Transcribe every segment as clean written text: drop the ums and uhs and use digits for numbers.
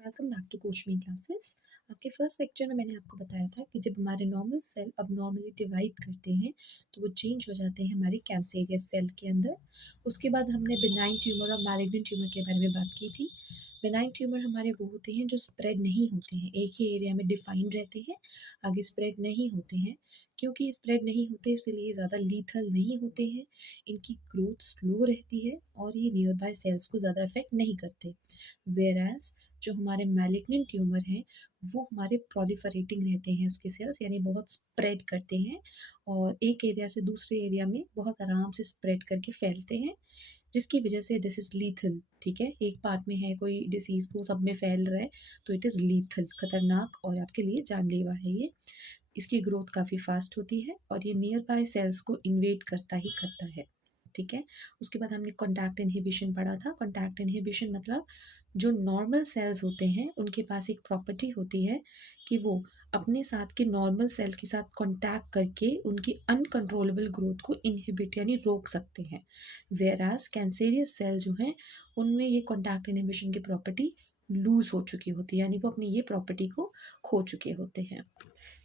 Welcome back to coach me classes. आपके first lecture में मैंने आपको बताया था कि जब हमारे नॉर्मल सेल अब नॉर्मली डिवाइड करते हैं तो वो चेंज हो जाते हैं हमारे कैंसेरियस सेल के अंदर। उसके बाद हमने बिनाइन ट्यूमर और मैलिग्नेंट ट्यूमर के बारे में बात की थी। बिनाइन ट्यूमर हमारे वो होते हैं जो स्प्रेड नहीं होते हैं, एक ही एरिया में डिफाइंड रहते हैं, आगे स्प्रेड नहीं होते हैं। क्योंकि स्प्रेड नहीं होते इसलिए ज़्यादा लीथल नहीं होते हैं, इनकी ग्रोथ स्लो रहती है और ये नियर बाय सेल्स को ज़्यादा इफेक्ट नहीं करते। वेराज जो हमारे मैलिग्नेंट ट्यूमर हैं वो हमारे प्रोलिफरेटिंग रहते हैं, उसके सेल्स यानी बहुत स्प्रेड करते हैं और एक एरिया से दूसरे एरिया में बहुत आराम से स्प्रेड करके फैलते हैं, जिसकी वजह से दिस इज़ लीथल। ठीक है, एक पार्ट में है कोई डिसीज़ वो सब में फैल रहा है तो इट इज़ लीथल, खतरनाक और आपके लिए जानलेवा है ये। इसकी ग्रोथ काफ़ी फास्ट होती है और ये नियर बाय सेल्स को इन्वेड करता ही करता है। ठीक है, उसके बाद हमने कॉन्टैक्ट इनहिबिशन पढ़ा था। कॉन्टैक्ट इनहिबिशन मतलब जो नॉर्मल सेल्स होते हैं उनके पास एक प्रॉपर्टी होती है कि वो अपने साथ के नॉर्मल सेल के साथ कॉन्टैक्ट करके उनकी अनकंट्रोलेबल ग्रोथ को इनहिबिट यानी रोक सकते हैं। वेरास कैंसेरियस सेल जो हैं उनमें ये कॉन्टैक्ट इनहिबिशन की प्रॉपर्टी लूज हो चुकी होती है, यानी वो अपनी ये प्रॉपर्टी को खो चुके होते हैं।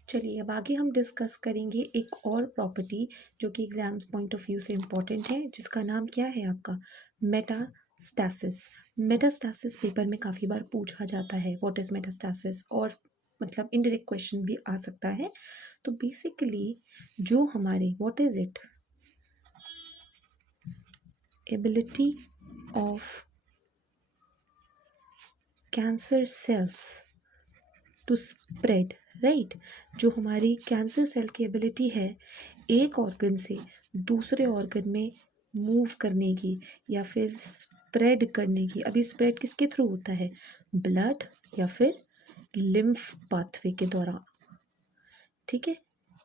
चलिए अब आगे हम डिस्कस करेंगे एक और प्रॉपर्टी जो कि एग्जाम्स पॉइंट ऑफ व्यू से इम्पॉर्टेंट है, जिसका नाम क्या है आपका मेटास्टैसिस। मेटास्टैसिस पेपर में काफ़ी बार पूछा जाता है व्हाट इज़ मेटास्टैसिस, और मतलब इनडायरेक्ट क्वेश्चन भी आ सकता है। तो बेसिकली जो हमारे what is it ability of cancer cells to spread, right. जो हमारी कैंसर सेल की एबिलिटी है एक ऑर्गन से दूसरे ऑर्गन में मूव करने की या फिर स्प्रेड करने की। अभी स्प्रेड किसके थ्रू होता है? ब्लड या फिर लिम्फ पाथवे के द्वारा। ठीक है,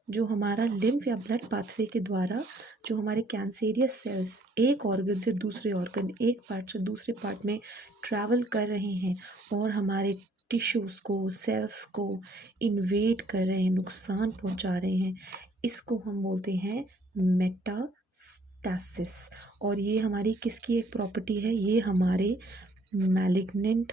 जो हमारा लिम्फ या ब्लड पाथवे के द्वारा जो हमारे कैंसेरियस सेल्स एक ऑर्गन से दूसरे ऑर्गन, एक पार्ट से दूसरे पार्ट में ट्रैवल कर रहे हैं और हमारे टिश्यूज़ को, सेल्स को इन्वेड कर रहे हैं, नुकसान पहुंचा रहे हैं, इसको हम बोलते हैं मेटास्टैसिस। और ये हमारी किसकी एक प्रॉपर्टी है? ये हमारे मैलिग्नेंट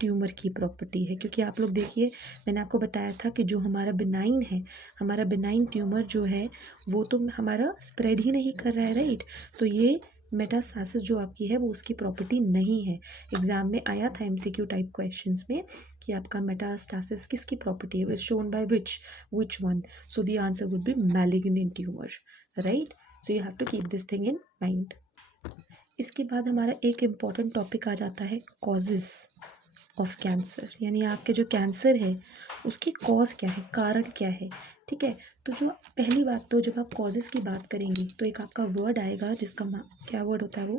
ट्यूमर की प्रॉपर्टी है। क्योंकि आप लोग देखिए, मैंने आपको बताया था कि जो हमारा बिनाइन है, हमारा बिनाइन ट्यूमर जो है वो तो हमारा स्प्रेड ही नहीं कर रहा है, राइट। तो ये मेटास्टैसिस जो आपकी है वो उसकी प्रॉपर्टी नहीं है। एग्जाम में आया था एमसीक्यू टाइप क्वेश्चंस में कि आपका मेटास्टैसिस किसकी प्रॉपर्टी है, shown by which one. So the answer would be malignant tumour, right. So you have to keep this thing in mind. इसके बाद हमारा एक इम्पॉर्टेंट टॉपिक आ जाता है कॉजेज़ ऑफ कैंसर, यानी आपके जो कैंसर है उसकी कॉज क्या है, कारण क्या है। ठीक है, तो जो पहली बात तो जब आप कॉजेज़ की बात करेंगे तो एक आपका वर्ड आएगा जिसका क्या वर्ड होता है? वो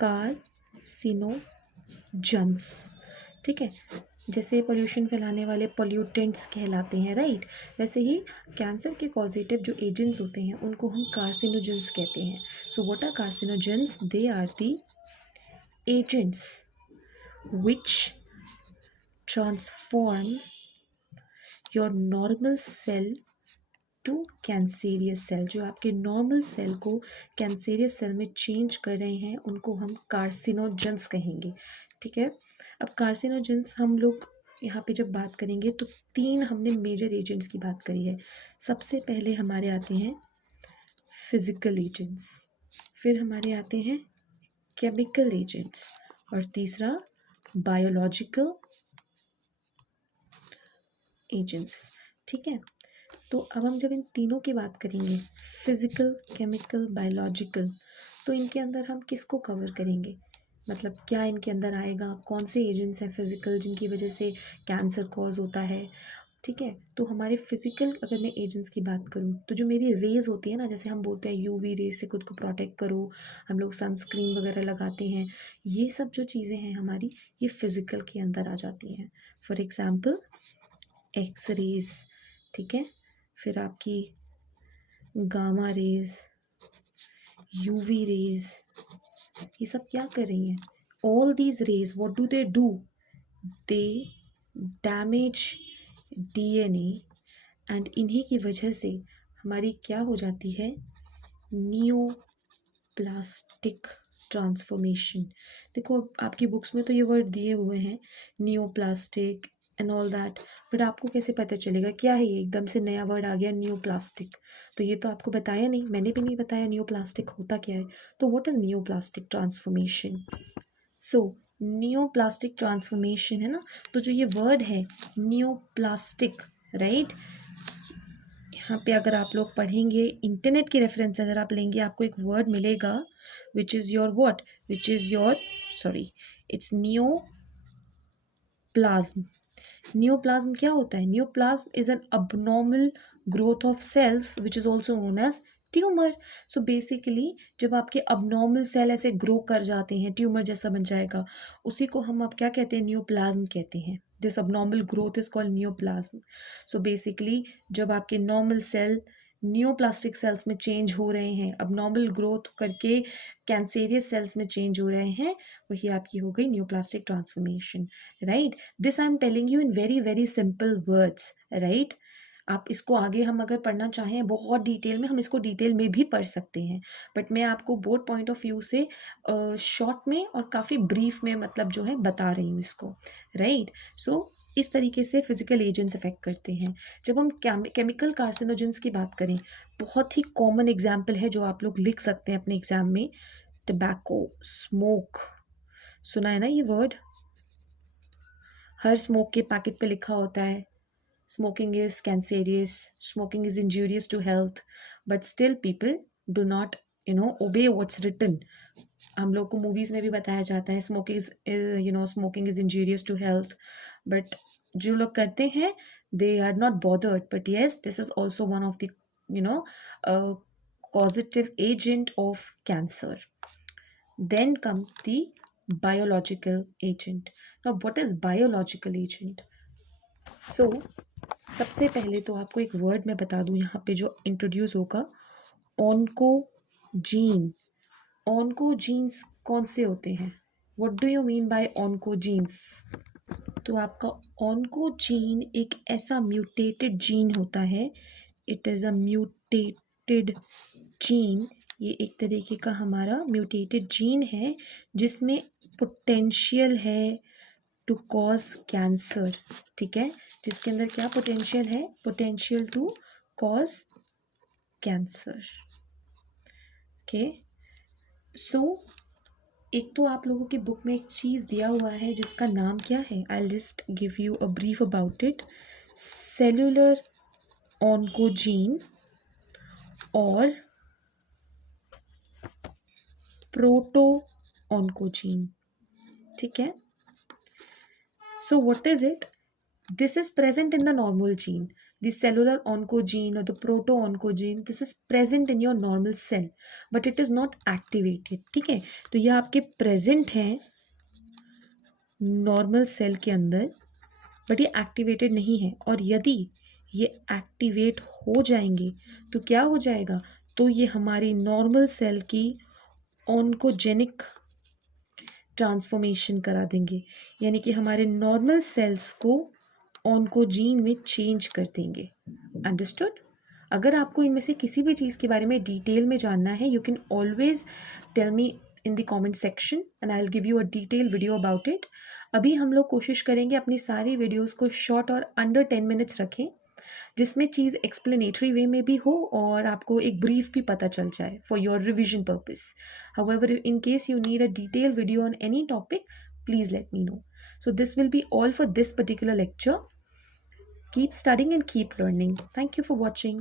कार्सिनोजेंस। ठीक है, जैसे पोल्यूशन फैलाने वाले पोल्यूटेंट्स कहलाते हैं, राइट। वैसे ही कैंसर के कॉजेटिव जो एजेंट्स होते हैं उनको हम कार्सिनोजेंस कहते हैं। So what are carcinogens? They are the agents which transform your normal cell to cancerous cell. जो आपके नॉर्मल सेल को कैंसेरियस सेल में चेंज कर रहे हैं उनको हम कार्सिनोजेंस कहेंगे। ठीक है, अब कार्सिनोजेंस हम लोग यहाँ पे जब बात करेंगे तो तीन हमने मेजर एजेंट्स की बात करी है। सबसे पहले हमारे आते हैं फिजिकल एजेंट्स, फिर हमारे आते हैं केमिकल एजेंट्स और तीसरा बायोलॉजिकल एजेंट्स। ठीक है, तो अब हम जब इन तीनों की बात करेंगे, फिजिकल, केमिकल, बायोलॉजिकल, तो इनके अंदर हम किसको कवर करेंगे? मतलब क्या इनके अंदर आएगा, कौन से एजेंट्स हैं फिजिकल जिनकी वजह से कैंसर कॉज होता है। ठीक है, तो हमारे फिजिकल अगर मैं एजेंट्स की बात करूँ तो जो मेरी रेज होती है ना, जैसे हम बोलते हैं यूवी रेज से खुद को प्रोटेक्ट करो, हम लोग सनस्क्रीन वगैरह लगाते हैं, ये सब जो चीज़ें हैं हमारी, ये फिजिकल के अंदर आ जाती हैं। फॉर एग्ज़ाम्पल एक्स रेज, ठीक है, फिर आपकी गामा रेज, यूवी रेज, ये सब क्या कर रही हैं? All these raise what do they do? They damage DNA and इन्हीं की वजह से हमारी क्या हो जाती है? Neoplastic transformation. देखो आपकी बुक्स में तो ये वर्ड दिए हुए हैं, neoplastic and all that, but आपको कैसे पता चलेगा क्या है ये? एकदम से नया वर्ड आ गया नियोप्लास्टिक, तो ये तो आपको बताया नहीं, मैंने भी नहीं बताया नियोप्लास्टिक होता क्या है। तो what is neoplastic transformation? So neoplastic transformation है ना, तो जो ये वर्ड है नियोप्लास्टिक, राइट, यहाँ पे अगर आप लोग पढ़ेंगे इंटरनेट की रेफरेंस अगर आप लेंगे, आपको एक वर्ड मिलेगा which is your what, which is your, sorry, it's neoplasm. Neoplasm क्या होता है? Neoplasm is an abnormal growth of cells which is also known as tumour. So basically जब आपके अबनॉर्मल सेल ऐसे ग्रो कर जाते हैं, ट्यूमर जैसा बन जाएगा, उसी को हम अब क्या कहते हैं? नियोप्लाज्म कहते हैं। This abnormal growth is called neoplasm. So basically जब आपके नॉर्मल सेल नियोप्लास्टिक सेल्स में चेंज हो रहे हैं, अबनॉर्मल ग्रोथ करके कैंसेरियस सेल्स में चेंज हो रहे हैं, वही आपकी हो गई neoplastic transformation, right. This I am telling you in very very simple words, right. आप इसको आगे हम अगर पढ़ना चाहें बहुत डिटेल में, हम इसको डिटेल में भी पढ़ सकते हैं, बट मैं आपको बोथ पॉइंट ऑफ व्यू से शॉर्ट में और काफ़ी ब्रीफ में मतलब जो है बता रही हूँ इसको, राइट। सो इस तरीके से फिजिकल एजेंट्स अफेक्ट करते हैं। जब हम केमिकल कार्सिनोजेंस की बात करें, बहुत ही कॉमन एग्जाम्पल है जो आप लोग लिख सकते हैं अपने एग्जाम में, टबैको, स्मोक, सुना है ना ये वर्ड? हर स्मोक के पैकेट पे लिखा होता है smoking is cancerous, smoking is injurious to health, but still people do not obey what's written. हम लोग को मूवीज में भी बताया जाता है smoking is injurious to health, but जो लोग करते हैं they are not bothered, but yes this is also one of the causative agent of cancer. Then comes the biological agent. Now what is biological agent? So सबसे पहले तो आपको एक word मैं बता दूं यहाँ पे जो इंट्रोड्यूस होगा, ऑन्कोजीन। ऑन्कोजीन्स कौन से होते हैं? What do you mean by oncogenes? तो आपका ऑन्कोजीन एक ऐसा म्यूटेटेड जीन होता है, it is a mutated gene, ये एक तरीके का हमारा म्यूटेटेड जीन है जिसमें पोटेंशियल है टू कॉज कैंसर, ठीक है, जिसके अंदर क्या पोटेंशियल है? Potential to cause cancer, okay. So एक तो आप लोगों की बुक में एक चीज़ दिया हुआ है जिसका नाम क्या है? I just give you a brief about it, cellular oncogene और प्रोटो ऑन्कोजीन, ठीक है। So what is it? This is present in the normal gene. The cellular oncogene or the proto-oncogene, this is present in your normal cell, but it is not activated. ठीक है, तो ये आपके present हैं normal cell के अंदर, but ये activated नहीं है, और यदि ये एक्टिवेट हो जाएंगे तो क्या हो जाएगा? तो ये हमारी नॉर्मल सेल की ऑन्कोजेनिक ट्रांसफॉर्मेशन करा देंगे, यानी कि हमारे नॉर्मल सेल्स को ऑन्कोजीन में चेंज कर देंगे। अंडरस्टूड? अगर आपको इनमें से किसी भी चीज़ के बारे में डिटेल में जानना है, you can always tell me in the comment section and I will give you a detail video about it. अभी हम लोग कोशिश करेंगे अपनी सारी वीडियोज़ को शॉर्ट और अंडर 10 मिनट्स रखें, जिसमें चीज़ एक्सप्लेनेटरी वे में भी हो और आपको एक ब्रीफ भी पता चल जाए for your revision purpose. However in case you need a detail video on any topic, please let me know. So this will be all for this particular lecture. Keep studying and keep learning. Thank you for watching.